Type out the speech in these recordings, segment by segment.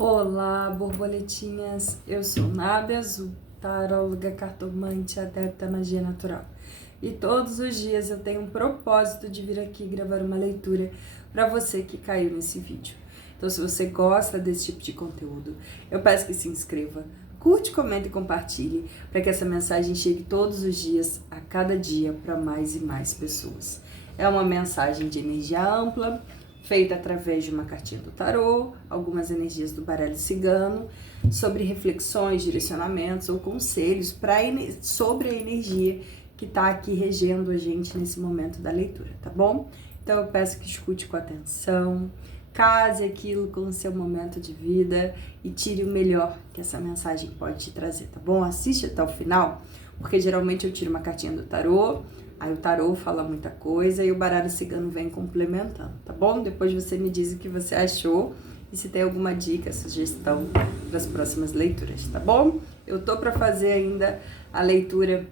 Olá, borboletinhas! Eu sou Nábia Azul, taróloga, cartomante, adepta à magia natural. E todos os dias eu tenho um propósito de vir aqui gravar uma leitura para você que caiu nesse vídeo. Então, se você gosta desse tipo de conteúdo, eu peço que se inscreva, curte, comente e compartilhe para que essa mensagem chegue todos os dias, a cada dia, para mais e mais pessoas. É uma mensagem de energia ampla, feita através de uma cartinha do tarô, algumas energias do baralho cigano, sobre reflexões, direcionamentos ou conselhos sobre a energia que está aqui regendo a gente nesse momento da leitura, tá bom? Então eu peço que escute com atenção, case aquilo com o seu momento de vida e tire o melhor que essa mensagem pode te trazer, tá bom? Assiste até o final, porque geralmente eu tiro uma cartinha do tarô, aí o tarô fala muita coisa e o baralho cigano vem complementando, tá bom? Depois você me diz o que você achou e se tem alguma dica, sugestão para as próximas leituras, tá bom? Eu tô para fazer ainda a leitura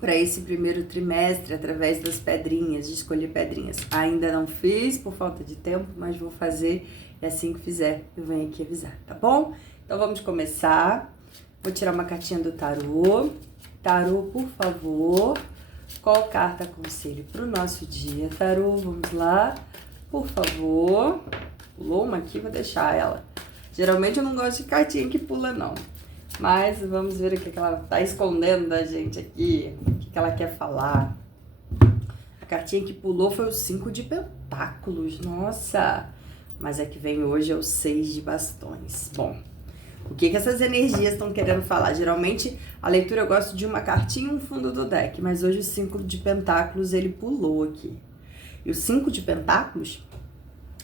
para esse primeiro trimestre através das pedrinhas, de escolher pedrinhas. Ainda não fiz por falta de tempo, mas vou fazer e assim que fizer eu venho aqui avisar, tá bom? Então vamos começar. Vou tirar uma cartinha do tarô. Tarô, por favor. Qual carta conselho para o nosso dia, tarô? Vamos lá, por favor. Pulou uma aqui, vou deixar ela. Geralmente eu não gosto de cartinha que pula, não. Mas vamos ver o que ela tá escondendo da gente aqui, o que ela quer falar. A cartinha que pulou foi o 5 de Pentáculos, nossa! Mas a que vem hoje é o 6 de Bastões. Bom, o que essas energias estão querendo falar? Geralmente, a leitura eu gosto de uma cartinha e um fundo do deck, mas hoje o 5 de Pentáculos, ele pulou aqui. E o 5 de Pentáculos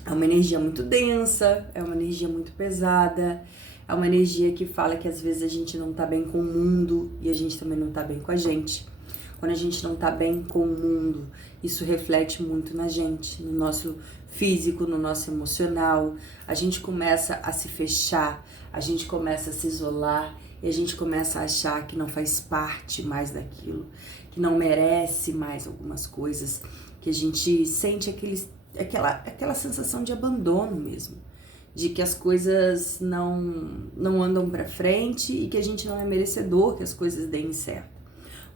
é uma energia muito densa, é uma energia muito pesada, é uma energia que fala que às vezes a gente não tá bem com o mundo e a gente também não tá bem com a gente. Quando a gente não tá bem com o mundo, isso reflete muito na gente, no nosso físico, no nosso emocional. A gente começa a se fechar, a gente começa a se isolar e a gente começa a achar que não faz parte mais daquilo, que não merece mais algumas coisas, que a gente sente aquela sensação de abandono mesmo, de que as coisas não andam pra frente e que a gente não é merecedor que as coisas deem certo.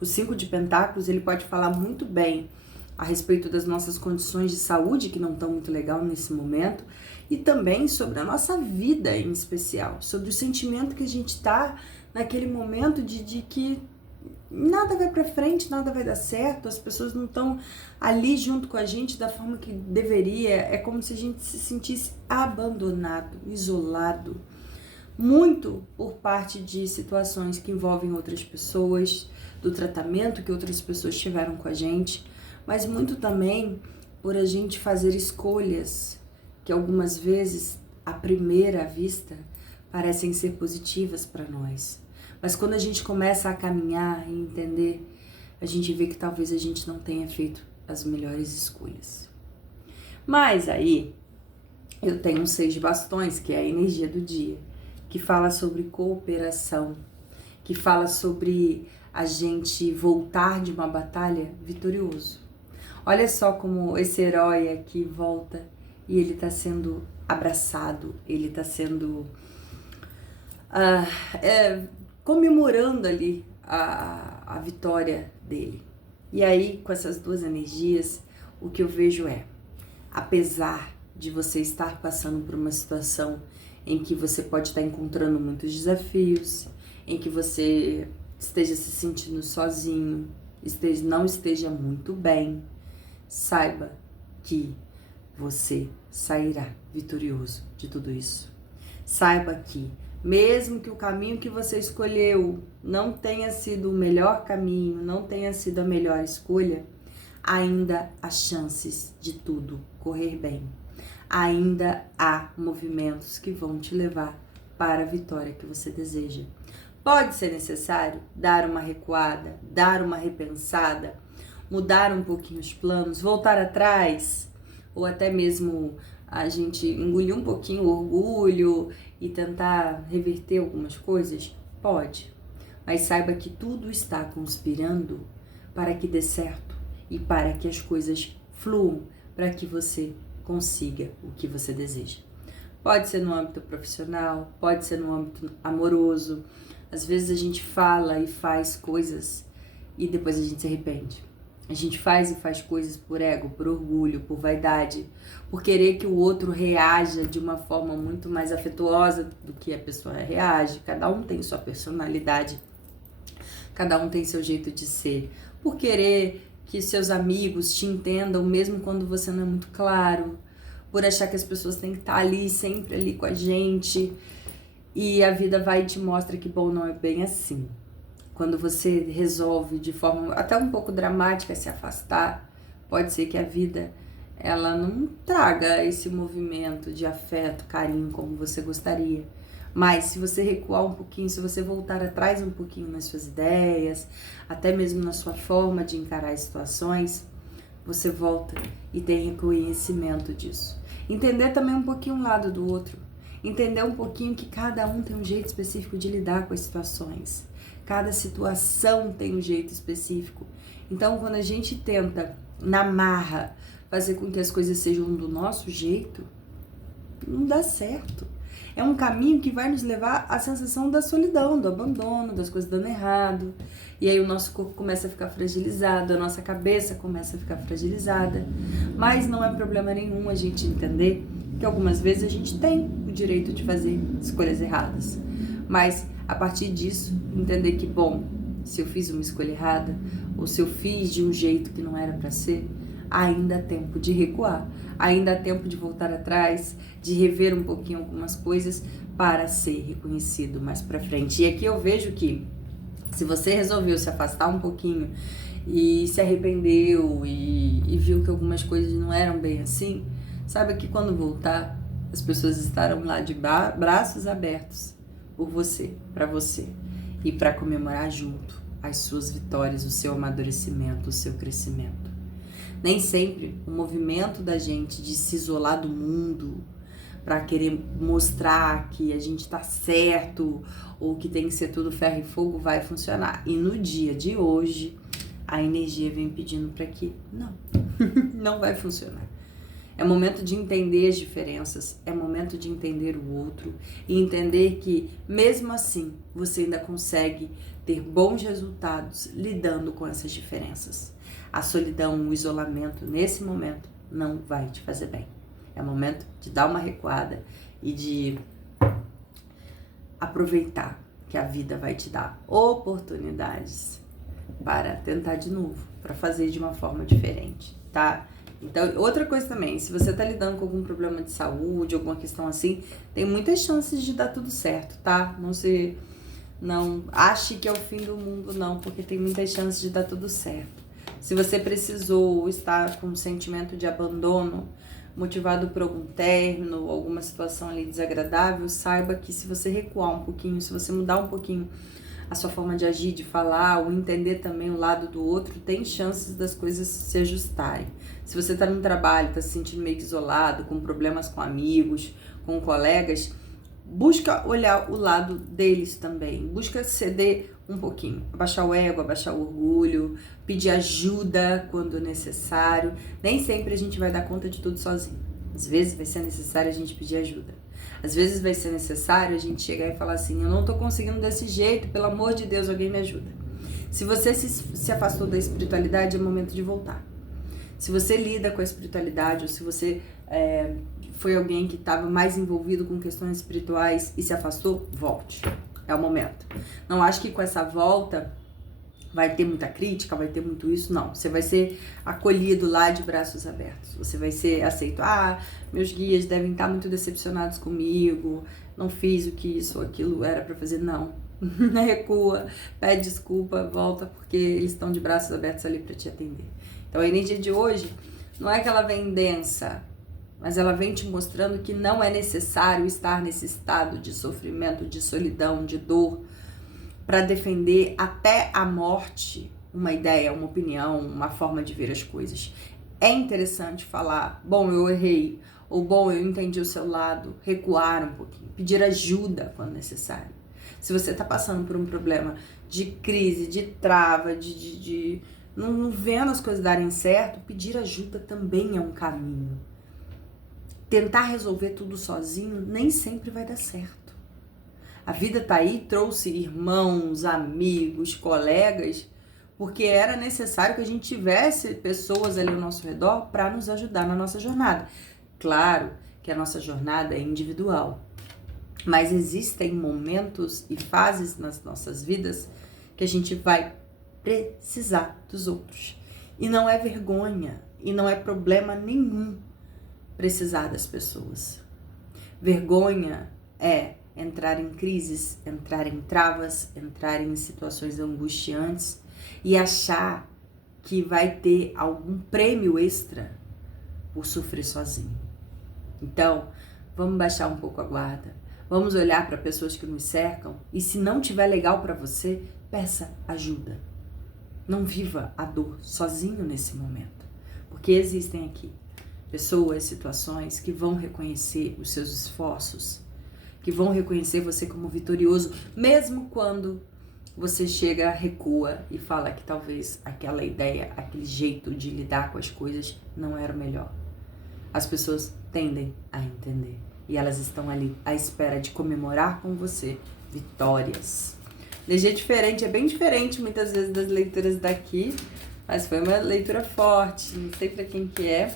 O 5 de Pentáculos, ele pode falar muito bem a respeito das nossas condições de saúde, que não estão muito legal nesse momento, e também sobre a nossa vida em especial, sobre o sentimento que a gente tá naquele momento de que nada vai pra frente, nada vai dar certo, as pessoas não estão ali junto com a gente da forma que deveria, é como se a gente se sentisse abandonado, isolado, muito por parte de situações que envolvem outras pessoas, do tratamento que outras pessoas tiveram com a gente, mas muito também por a gente fazer escolhas que algumas vezes, à primeira vista, parecem ser positivas para nós. Mas quando a gente começa a caminhar e entender, a gente vê que talvez a gente não tenha feito as melhores escolhas. Mas aí, eu tenho um 6 de Bastões, que é a energia do dia, que fala sobre cooperação, que fala sobre a gente voltar de uma batalha vitorioso. Olha só como esse herói aqui volta e ele tá sendo abraçado, ele tá sendo comemorando ali a vitória dele. E aí, com essas duas energias, o que eu vejo é, apesar de você estar passando por uma situação em que você pode estar encontrando muitos desafios, em que você esteja se sentindo sozinho, não esteja muito bem, saiba que você sairá vitorioso de tudo isso. Saiba que, mesmo que o caminho que você escolheu não tenha sido o melhor caminho, não tenha sido a melhor escolha, ainda há chances de tudo correr bem. Ainda há movimentos que vão te levar para a vitória que você deseja. Pode ser necessário dar uma recuada, dar uma repensada, mudar um pouquinho os planos, voltar atrás, ou até mesmo a gente engolir um pouquinho o orgulho e tentar reverter algumas coisas? Pode, mas saiba que tudo está conspirando para que dê certo e para que as coisas fluam, para que você consiga o que você deseja. Pode ser no âmbito profissional, pode ser no âmbito amoroso. Às vezes a gente fala e faz coisas e depois a gente se arrepende. A gente faz e faz coisas por ego, por orgulho, por vaidade, por querer que o outro reaja de uma forma muito mais afetuosa do que a pessoa reage. Cada um tem sua personalidade, cada um tem seu jeito de ser. Por querer que seus amigos te entendam mesmo quando você não é muito claro, por achar que as pessoas têm que estar ali, sempre ali com a gente. E a vida vai e te mostra que, bom, não é bem assim. Quando você resolve de forma até um pouco dramática se afastar, pode ser que a vida ela não traga esse movimento de afeto, carinho como você gostaria. Mas se você recuar um pouquinho, se você voltar atrás um pouquinho nas suas ideias, até mesmo na sua forma de encarar as situações, você volta e tem reconhecimento disso. Entender também um pouquinho o lado do outro. Entender um pouquinho que cada um tem um jeito específico de lidar com as situações. Cada situação tem um jeito específico. Então, quando a gente tenta, na marra, fazer com que as coisas sejam do nosso jeito, não dá certo. É um caminho que vai nos levar à sensação da solidão, do abandono, das coisas dando errado. E aí o nosso corpo começa a ficar fragilizado, a nossa cabeça começa a ficar fragilizada. Mas não é problema nenhum a gente entender que algumas vezes a gente tem o direito de fazer escolhas erradas. Mas a partir disso, entender que, bom, se eu fiz uma escolha errada, ou se eu fiz de um jeito que não era para ser, ainda há tempo de recuar, ainda há tempo de voltar atrás, de rever um pouquinho algumas coisas para ser reconhecido mais para frente. E aqui eu vejo que se você resolveu se afastar um pouquinho e se arrependeu e viu que algumas coisas não eram bem assim, saiba que quando voltar, as pessoas estarão lá de braços abertos por você, para você, e para comemorar junto as suas vitórias, o seu amadurecimento, o seu crescimento. Nem sempre o movimento da gente de se isolar do mundo para querer mostrar que a gente tá certo ou que tem que ser tudo ferro e fogo vai funcionar. E no dia de hoje, a energia vem pedindo para que não vai funcionar. É momento de entender as diferenças, é momento de entender o outro e entender que, mesmo assim, você ainda consegue ter bons resultados lidando com essas diferenças. A solidão, o isolamento, nesse momento, não vai te fazer bem. É momento de dar uma recuada e de aproveitar que a vida vai te dar oportunidades para tentar de novo, para fazer de uma forma diferente, tá? Então, outra coisa também, se você tá lidando com algum problema de saúde, alguma questão assim, tem muitas chances de dar tudo certo, tá? Não ache que é o fim do mundo, não, porque tem muitas chances de dar tudo certo. Se você precisou estar com um sentimento de abandono, motivado por algum término, alguma situação ali desagradável, saiba que se você recuar um pouquinho, se você mudar um pouquinho a sua forma de agir, de falar, ou entender também o lado do outro, tem chances das coisas se ajustarem. Se você tá no trabalho, tá se sentindo meio isolado, com problemas com amigos, com colegas, busca olhar o lado deles também. Busca ceder um pouquinho, abaixar o ego, abaixar o orgulho, pedir ajuda quando necessário. Nem sempre a gente vai dar conta de tudo sozinho. Às vezes vai ser necessário a gente pedir ajuda. Às vezes vai ser necessário a gente chegar e falar assim, eu não tô conseguindo desse jeito, pelo amor de Deus, alguém me ajuda. Se você se afastou da espiritualidade, é momento de voltar. Se você lida com a espiritualidade, ou se você foi alguém que estava mais envolvido com questões espirituais e se afastou, volte. É o momento. Não acho que com essa volta vai ter muita crítica, vai ter muito isso, não. Você vai ser acolhido lá de braços abertos. Você vai ser aceito. Meus guias devem estar muito decepcionados comigo, não fiz o que isso ou aquilo era para fazer, não. Recua, pede desculpa, volta, porque eles estão de braços abertos ali para te atender. Então a energia de hoje não é que ela vem densa, mas ela vem te mostrando que não é necessário estar nesse estado de sofrimento, de solidão, de dor, para defender até a morte uma ideia, uma opinião, uma forma de ver as coisas. É interessante falar, bom, eu errei, ou bom, eu entendi o seu lado, recuar um pouquinho, pedir ajuda quando necessário. Se você está passando por um problema de crise, de trava, de não vendo as coisas darem certo, pedir ajuda também é um caminho. tentar resolver tudo sozinho nem sempre vai dar certo. A vida tá aí, trouxe irmãos, amigos, colegas, porque era necessário que a gente tivesse pessoas ali ao nosso redor para nos ajudar na nossa jornada. Claro que a nossa jornada é individual, mas existem momentos e fases nas nossas vidas que a gente vai precisar dos outros. E não é vergonha, e não é problema nenhum precisar das pessoas. Vergonha é entrar em crises, entrar em travas, entrar em situações angustiantes e achar que vai ter algum prêmio extra por sofrer sozinho. Então, vamos baixar um pouco a guarda, vamos olhar para pessoas que nos cercam e se não tiver legal para você, peça ajuda. Não viva a dor sozinho nesse momento, porque existem aqui pessoas, situações que vão reconhecer os seus esforços, que vão reconhecer você como vitorioso, mesmo quando você chega, recua e fala que talvez aquela ideia, aquele jeito de lidar com as coisas não era o melhor. As pessoas tendem a entender e elas estão ali à espera de comemorar com você vitórias. Energia diferente, é bem diferente muitas vezes das leituras daqui, mas foi uma leitura forte, não sei pra quem que é,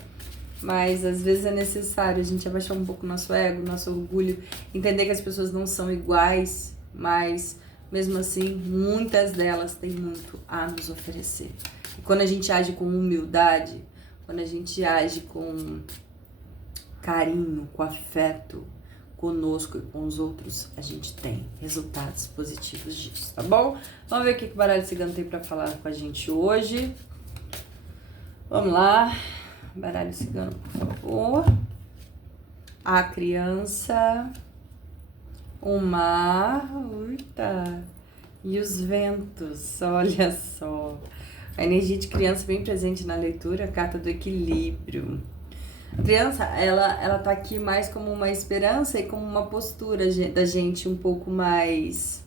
mas às vezes é necessário a gente abaixar um pouco o nosso ego, nosso orgulho, entender que as pessoas não são iguais, mas mesmo assim, muitas delas têm muito a nos oferecer. E quando a gente age com humildade, quando a gente age com carinho, com afeto, conosco e com os outros, a gente tem resultados positivos disso, tá bom? Vamos ver o que o baralho cigano tem pra falar com a gente hoje. Vamos lá. Baralho cigano, por favor. A criança, o mar, eita, e os ventos, olha só. A energia de criança bem presente na leitura, a carta do equilíbrio. A criança, ela tá aqui mais como uma esperança e como uma postura da gente um pouco mais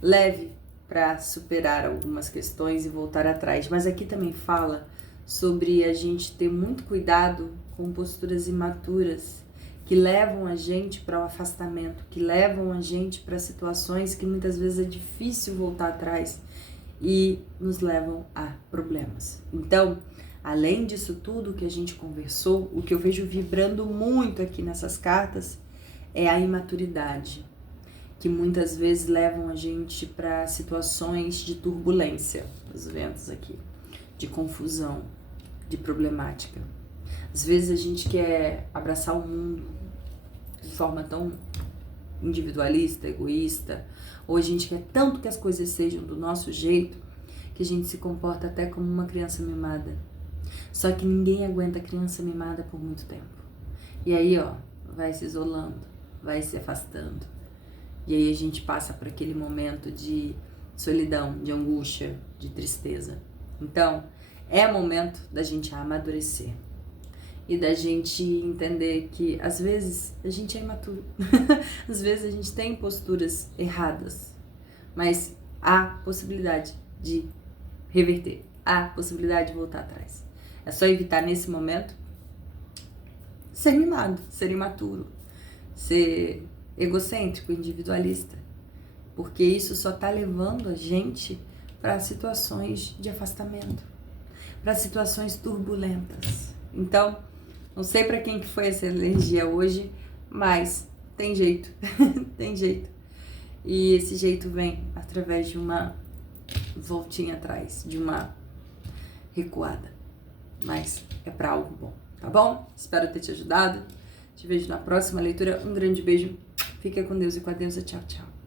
leve para superar algumas questões e voltar atrás. Mas aqui também fala sobre a gente ter muito cuidado com posturas imaturas que levam a gente para o afastamento, que levam a gente para situações que muitas vezes é difícil voltar atrás e nos levam a problemas. Então, além disso tudo que a gente conversou, o que eu vejo vibrando muito aqui nessas cartas é a imaturidade, que muitas vezes levam a gente para situações de turbulência, os ventos aqui, de confusão, de problemática. Às vezes a gente quer abraçar o mundo de forma tão individualista, egoísta, ou a gente quer tanto que as coisas sejam do nosso jeito, que a gente se comporta até como uma criança mimada. Só que ninguém aguenta criança mimada por muito tempo. E aí, ó, vai se isolando, vai se afastando. E aí a gente passa por aquele momento de solidão, de angústia, de tristeza. Então, é momento da gente amadurecer. E da gente entender que, às vezes, a gente é imaturo. Às vezes a gente tem posturas erradas. Mas há possibilidade de reverter. Há possibilidade de voltar atrás. É só evitar, nesse momento, ser mimado, ser imaturo, ser egocêntrico, individualista. Porque isso só tá levando a gente para situações de afastamento, para situações turbulentas. Então, não sei para quem que foi essa energia hoje, mas tem jeito, tem jeito. E esse jeito vem através de uma voltinha atrás, de uma recuada. Mas é para algo bom, tá bom? Espero ter te ajudado. Te vejo na próxima leitura. Um grande beijo. Fica com Deus e com a deusa. Tchau, tchau.